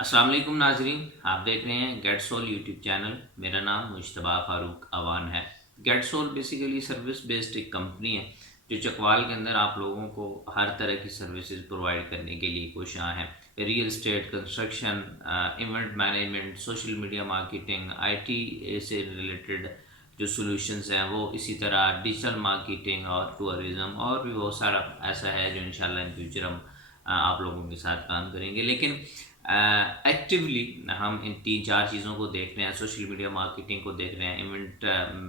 अस्सलाम वालेकुम नाजरीन, आप देख रहे हैं गेट सोल यूट्यूब चैनल। मेरा नाम मुश्तबा फ़ारूक अवान है। Get soul basically service based एक कंपनी है जो चकवाल के अंदर आप लोगों को हर तरह की सर्विसेज प्रोवाइड करने के लिए कोशां है। Real estate, construction, event management, social media marketing, IT से रिलेटेड जो सॉल्यूशंस हैं वो, इसी तरह डिजिटल मार्केटिंग और टूरिज़्म और भी बहुत सारा ऐसा है जो इंशाल्लाह इन फ्यूचर हम आप लोगों के साथ काम करेंगे। लेकिन एक्टिवली हम इन तीन चार चीज़ों को देख रहे हैं। सोशल मीडिया मार्केटिंग को देख रहे हैं, इवेंट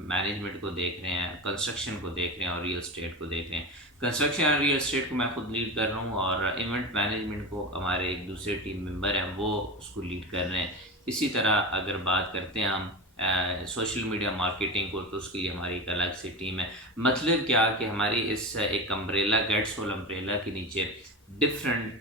मैनेजमेंट को देख रहे हैं, कंस्ट्रक्शन को देख रहे हैं और रियल एस्टेट को देख रहे हैं। कंस्ट्रक्शन और रियल एस्टेट को मैं खुद लीड कर रहा हूँ और इवेंट मैनेजमेंट को हमारे एक दूसरे टीम मेंबर हैं वो उसको लीड कर रहे हैं। इसी तरह अगर बात करते हैं हम सोशल मीडिया मार्केटिंग को, तो उसके लिए हमारी एक अलग से टीम है। मतलब क्या कि हमारी इस एक अम्ब्रेला, गेट सोल अम्ब्रेला के नीचे डिफरेंट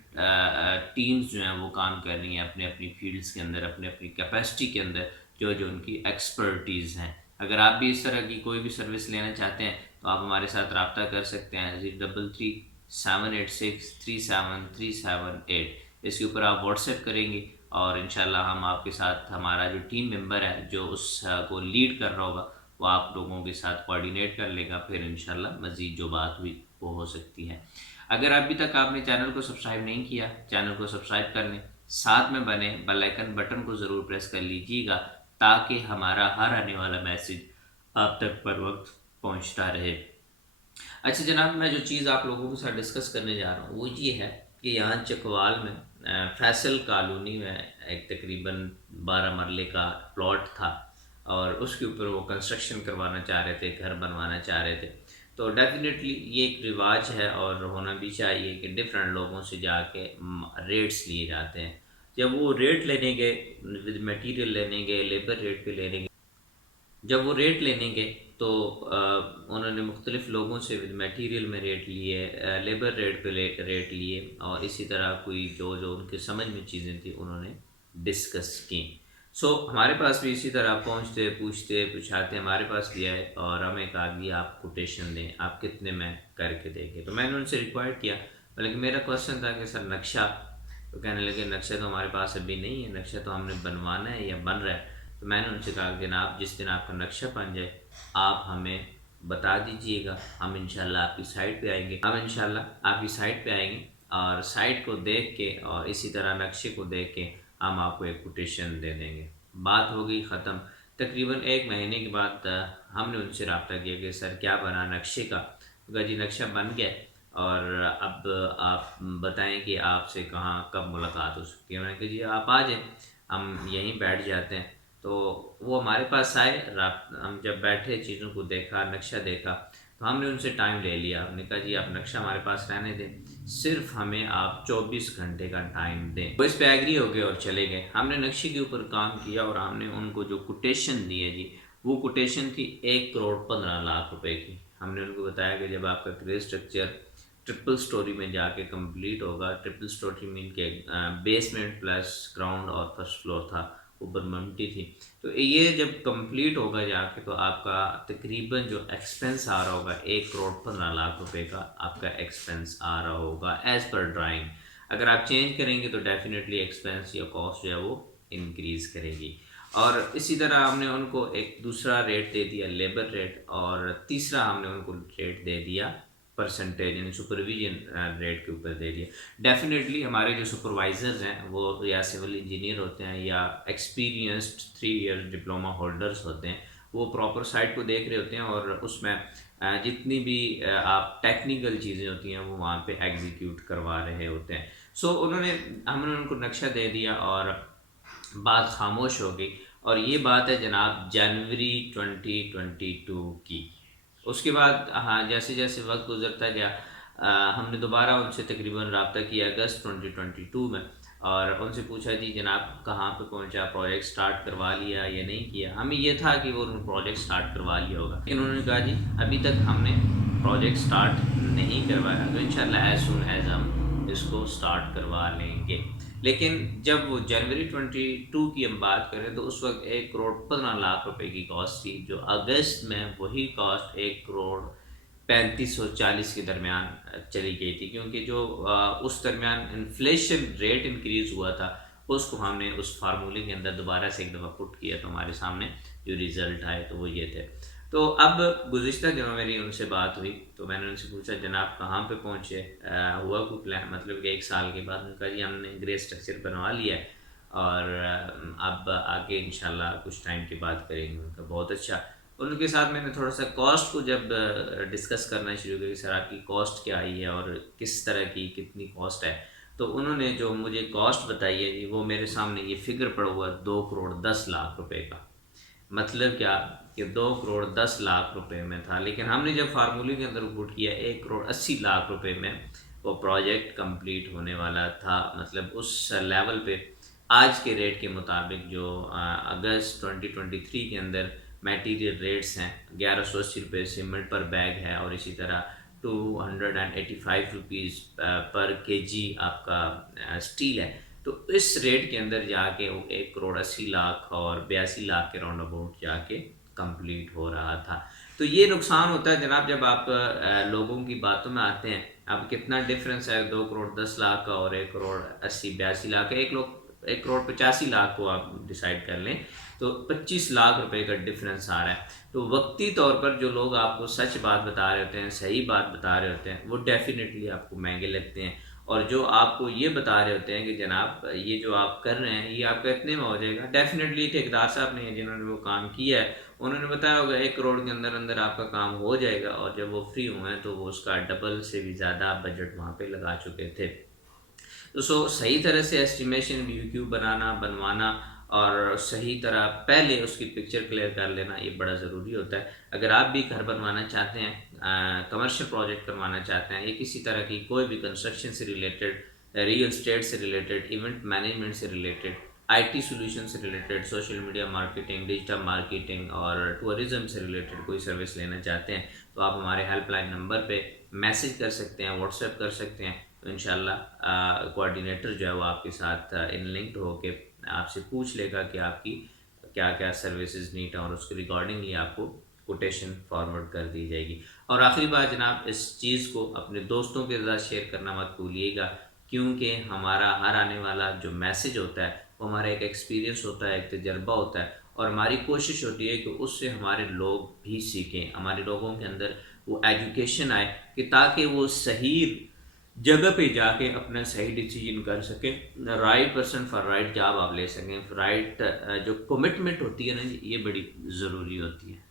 टीम्स जो हैं वो काम कर रही हैं अपने अपनी फील्ड्स के अंदर, अपने अपनी कैपेसिटी के अंदर, जो जो उनकी एक्सपर्टीज़ हैं। अगर आप भी इस तरह की कोई भी सर्विस लेना चाहते हैं तो आप हमारे साथ रब्ता कर सकते हैं 0337863737 इसके ऊपर आप व्हाट्सएप करेंगे और इंशाल्लाह हम आपके साथ, हमारा जो टीम मेंबर है जो उस को लीड कर रहा होगा वो आप लोगों के साथ कोऑर्डिनेट कर लेगा। फिर इंशाल्लाह मज़ीद जो बात हुई वो हो सकती है। अगर अभी तक आपने चैनल को सब्सक्राइब नहीं किया, चैनल को सब्सक्राइब कर लें, साथ में बने बेल आइकन बटन को ज़रूर प्रेस कर लीजिएगा ताकि हमारा हर आने वाला मैसेज आप तक पर वक्त पहुंचता रहे। अच्छा जनाब, मैं जो चीज़ आप लोगों के साथ डिस्कस करने जा रहा हूँ वो ये है कि यहाँ चकवाल में फैसल कॉलोनी में एक तकरीबन 12 मरले का प्लॉट था और उसके ऊपर वो कंस्ट्रक्शन करवाना चाह रहे थे, घर बनवाना चाह रहे थे। तो डेफिनेटली ये एक रिवाज है और होना भी चाहिए कि डिफरेंट लोगों से जाके रेट्स लिए जाते हैं। जब वो रेट लेने गए, विद मटेरियल लेने गए, लेबर रेट पे लेने गए, जब वो रेट लेने गए तो उन्होंने मुख्तलिफ़ लोगों से विद मटेरियल में रेट लिए, लेबर रेट पे रेट लिए और इसी तरह कोई जो जो उनके समझ में चीज़ें थी उन्होंने डिस्कस की। हमारे पास भी इसी तरह पहुँचते पूछते पूछाते हमारे पास भी आए और हमें कहा कि आप कोटेशन दें, आप कितने में करके देंगे। तो मैंने उनसे रिक्वायर्ड किया, बल्कि मेरा क्वेश्चन था कि सर नक्शा, तो कहने लगे नक्शा तो हमारे पास अभी नहीं है, नक्शा तो हमने बनवाना है या बन रहा है। तो मैंने उनसे कहा कि जनाब जिस दिन आपका नक्शा बन जाए आप हमें बता दीजिएगा, हम इंशाल्लाह आपकी साइट पे आएंगे, और साइट को देख के और इसी तरह नक्शे को देख के हम आपको एक कोटेशन दे देंगे। बात हो गई ख़त्म। तकरीबन 1 महीने के बाद हमने उनसे रब्ता किया कि सर क्या बना नक्शे का। तो कहा जी नक्शा बन गया और अब आप बताएं कि आपसे कहाँ कब मुलाकात हो सकती है। मैंने कहा जी आप आ जाएँ, हम यहीं बैठ जाते हैं। तो वो हमारे पास आए, हम जब बैठे चीज़ों को देखा, नक्शा देखा, तो हमने उनसे टाइम ले लिया। हमने कहा जी आप नक्शा हमारे पास रहने दें, सिर्फ हमें आप 24 घंटे का टाइम दें। वो इस पे एग्री हो गए और चले गए। हमने नक्शे के ऊपर काम किया और हमने उनको जो कोटेशन दी है जी, वो कोटेशन थी 1 करोड़ 15 लाख रुपए की। हमने उनको बताया कि जब आपका ग्रे स्ट्रक्चर ट्रिपल स्टोरी में जाके कंप्लीट होगा, ट्रिपल स्टोरी मीन के बेसमेंट प्लस ग्राउंड और फर्स्ट फ्लोर था, ऊपर मल्टी थी, तो ये जब कंप्लीट होगा जाके तो आपका तकरीबन जो एक्सपेंस आ रहा होगा 1 करोड़ 15 लाख रुपए का आपका एक्सपेंस आ रहा होगा एज़ पर ड्राइंग। अगर आप चेंज करेंगे तो डेफिनेटली एक्सपेंस या कॉस्ट जो है वो इंक्रीज़ करेगी। और इसी तरह हमने उनको एक दूसरा रेट दे दिया लेबर रेट, और तीसरा हमने उनको रेट दे दिया परसेंटेज यानी सुपरविजन रेट के ऊपर दे दिया। डेफिनेटली हमारे जो सुपरवाइज़र्स हैं वो या सिविल इंजीनियर होते हैं या एक्सपीरियंस्ड 3 ईयर डिप्लोमा होल्डर्स होते हैं, वो प्रॉपर साइट को देख रहे होते हैं और उसमें जितनी भी आप टेक्निकल चीज़ें होती हैं वो वहाँ पे एग्जीक्यूट करवा रहे होते हैं। हमने उनको नक्शा दे दिया और बात खामोश हो गई। और ये बात है जनाब जनवरी 2022 की। उसके बाद हाँ, जैसे जैसे वक्त गुजरता गया हमने दोबारा उनसे तकरीबन रब्ता किया अगस्त 2022 में और उनसे पूछा जी जनाब कहाँ पे पहुँचा, प्रोजेक्ट स्टार्ट करवा लिया या नहीं किया। हमें यह था कि वो प्रोजेक्ट स्टार्ट करवा लिया होगा, लेकिन उन्होंने कहा जी अभी तक हमने प्रोजेक्ट स्टार्ट नहीं करवाया, तो इंशाल्लाह एज सून एज हम इसको स्टार्ट करवा लेंगे। लेकिन जब वो जनवरी 22 की हम बात करें तो उस वक्त 1 करोड़ 15 लाख रुपए की कॉस्ट थी, जो अगस्त में वही कॉस्ट 1 करोड़ 3540 के दरमियान चली गई थी, क्योंकि जो उस दरमियान इन्फ्लेशन रेट इंक्रीज़ हुआ था उसको हमने उस फार्मूले के अंदर दोबारा से एक दफ़ा पुट किया तो हमारे सामने जो रिज़ल्ट आए तो वो ये थे। तो अब गुज़िश्ता दिनों मेरी उनसे बात हुई तो मैंने उनसे पूछा जनाब कहाँ पे पहुँचे, हुआ कोई प्लान, मतलब कि 1 साल के बाद। उनका जी हमने ग्रे स्ट्रक्चर बनवा लिया है और अब आगे इंशाल्लाह कुछ टाइम के बाद करेंगे। उनका बहुत अच्छा। उनके साथ मैंने थोड़ा सा कॉस्ट को जब डिस्कस करना शुरू किया कि सर आपकी कॉस्ट क्या आई है और किस तरह की कितनी कॉस्ट है, तो उन्होंने जो मुझे कॉस्ट बताई है जी वो मेरे सामने ये फिगर पड़ा हुआ 2 करोड़ 10 लाख रुपए का। मतलब क्या कि 2 करोड़ 10 लाख रुपए में था, लेकिन हमने जब फार्मूले के अंदर पुट किया 1 करोड़ 80 लाख रुपए में वो प्रोजेक्ट कंप्लीट होने वाला था। मतलब उस लेवल पे आज के रेट के मुताबिक जो अगस्त 2023 के अंदर मटेरियल रेट्स हैं 1180 रुपये सीमेंट पर बैग है और इसी तरह 285 रुपीज़ पर केजी आपका स्टील है। तो इस रेट के अंदर जाके वो 1 करोड़ 80 लाख और 82 लाख के राउंड अबाउट जाके कंप्लीट हो रहा था। तो ये नुकसान होता है जनाब जब आप लोगों की बातों में आते हैं। अब कितना डिफरेंस है 2 करोड़ 10 लाख का और 1 करोड़ 80 82 लाख का। 1 करोड़ 85 लाख को आप डिसाइड कर लें तो 25 लाख रुपए का डिफरेंस आ रहा है। तो वक्ती तौर पर जो लोग आपको सच बात बता रहे होते हैं, सही बात बता रहे होते हैं, वो डेफिनेटली आपको महंगे लगते हैं। और जो आपको ये बता रहे होते हैं कि जनाब ये जो आप कर रहे हैं ये आपका इतने में हो जाएगा, डेफिनेटली ठेकेदार साहब ने जिन्होंने वो काम किया है उन्होंने बताया होगा 1 करोड़ के अंदर अंदर आपका काम हो जाएगा। और जब वो फ्री हुए हैं तो वो उसका डबल से भी ज़्यादा बजट वहाँ पे लगा चुके थे। तो सही तरह से एस्टिमेशन BOQ बनवाना और सही तरह पहले उसकी पिक्चर क्लियर कर लेना ये बड़ा ज़रूरी होता है। अगर आप भी घर बनवाना चाहते हैं, कमर्शियल प्रोजेक्ट करवाना चाहते हैं या किसी तरह की कोई भी कंस्ट्रक्शन से रिलेटेड, रियल स्टेट से रिलेटेड, इवेंट मैनेजमेंट से रिलेटेड, IT सॉल्यूशन से related, social media marketing, digital marketing और टूरिज़्म से रिलेटेड कोई सर्विस लेना चाहते हैं तो आप हमारे हेल्पलाइन नंबर पे मैसेज कर सकते हैं, व्हाट्सएप कर सकते हैं। तो इंशाल्लाह कोऑर्डिनेटर जो है वो आपके साथ इन लिंक्ड होके आपसे पूछ लेगा कि आपकी क्या क्या सर्विसेज नीड है और उसके रिकॉर्डिंगली आपको कोटेशन फॉरवर्ड कर दी जाएगी। और आखिरी बात जनाब, इस चीज़ को अपने दोस्तों के साथ शेयर करना मत भूलिएगा, क्योंकि हमारा हर आने वाला जो मैसेज होता है वो हमारा एक एक्सपीरियंस होता है, एक तजर्बा होता है और हमारी कोशिश होती है कि उससे हमारे लोग भी सीखें, हमारे लोगों के अंदर वो एजुकेशन आए कि ताकि वो सही जगह पे जाके अपना सही डिसीजन कर सकें, right person for right job आप ले सकें। राइट जो कमिटमेंट होती है ना ये बड़ी ज़रूरी होती है।